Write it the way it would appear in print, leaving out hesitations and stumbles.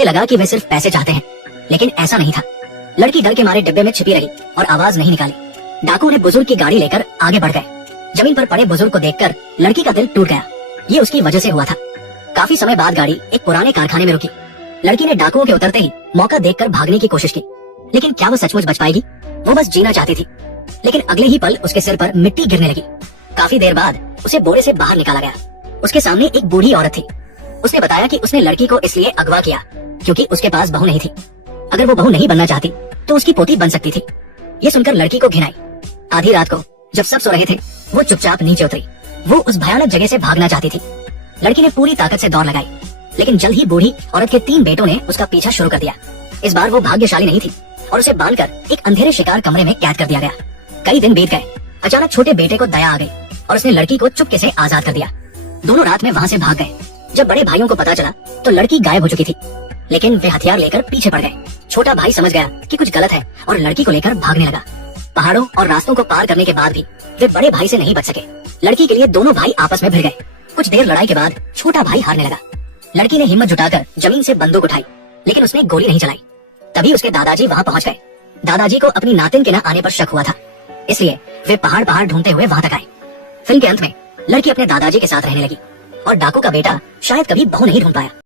पहले लगा कि वे सिर्फ पैसे चाहते हैं, लेकिन ऐसा नहीं था। लड़की डर के मारे डिब्बे में छिपी रही और आवाज नहीं निकाली। डाकू ने बुजुर्ग की गाड़ी लेकर आगे बढ़ गए। जमीन पर पड़े बुजुर्ग को देखकर लड़की का दिल टूट गया। ये उसकी वजह से हुआ था। काफी समय बाद गाड़ी एक पुराने कारखाने में रुकी। लड़की ने डाकुओं के उतरते ही मौका देखकर भागने की कोशिश की, लेकिन क्या वो सचमुच बच पाएगी? वो बस जीना चाहती थी। लेकिन अगले ही पल उसके सिर पर मिट्टी गिरने लगी। काफी देर बाद उसे बोरे से बाहर निकाला गया। उसके सामने एक बूढ़ी औरत थी। उसने बताया कि उसने लड़की को इसलिए अगवा किया क्योंकि उसके पास बहू नहीं थी। अगर वो बहू नहीं बनना चाहती तो उसकी पोती बन सकती थी। ये सुनकर लड़की को घिन आई। आधी रात को जब सब सो रहे थे, वो चुपचाप नीचे उतरी। वो उस भयानक जगह से भागना चाहती थी। लड़की ने पूरी ताकत से दौड़ लगाई, लेकिन जल्द ही बूढ़ी औरत के 3 बेटों ने उसका पीछा शुरू कर दिया। इस बार वो भाग्यशाली नहीं थी और उसे बांधकर एक अंधेरे शिकार कमरे में कैद कर दिया गया। कई दिन बीत गए। अचानक छोटे बेटे को दया आ गई और उसने लड़की को चुपके से आजाद कर दिया। दोनों रात में वहाँ से भाग गए। जब बड़े भाइयों को पता चला तो लड़की गायब हो चुकी थी, लेकिन वे हथियार लेकर पीछे पड़ गए। छोटा भाई समझ गया कि कुछ गलत है और लड़की को लेकर भागने लगा। पहाड़ों और रास्तों को पार करने के बाद भी वे बड़े भाई से नहीं बच सके। लड़की के लिए दोनों भाई आपस में भिड़ गए। कुछ देर लड़ाई के बाद छोटा भाई हारने लगा। लड़की ने हिम्मत जुटाकर जमीन से बंदूक उठाई, लेकिन उसने गोली नहीं चलाई। तभी उसके दादाजी वहाँ पहुँच गए। दादाजी को अपनी नातिन के न आने पर शक हुआ था, इसलिए वे पहाड़ पहाड़ ढूंढते हुए वहाँ तक आए। फिल्म के अंत में लड़की अपने दादाजी के साथ रहने लगी और डाकू का बेटा शायद कभी बहू नहीं ढूंढ पाया।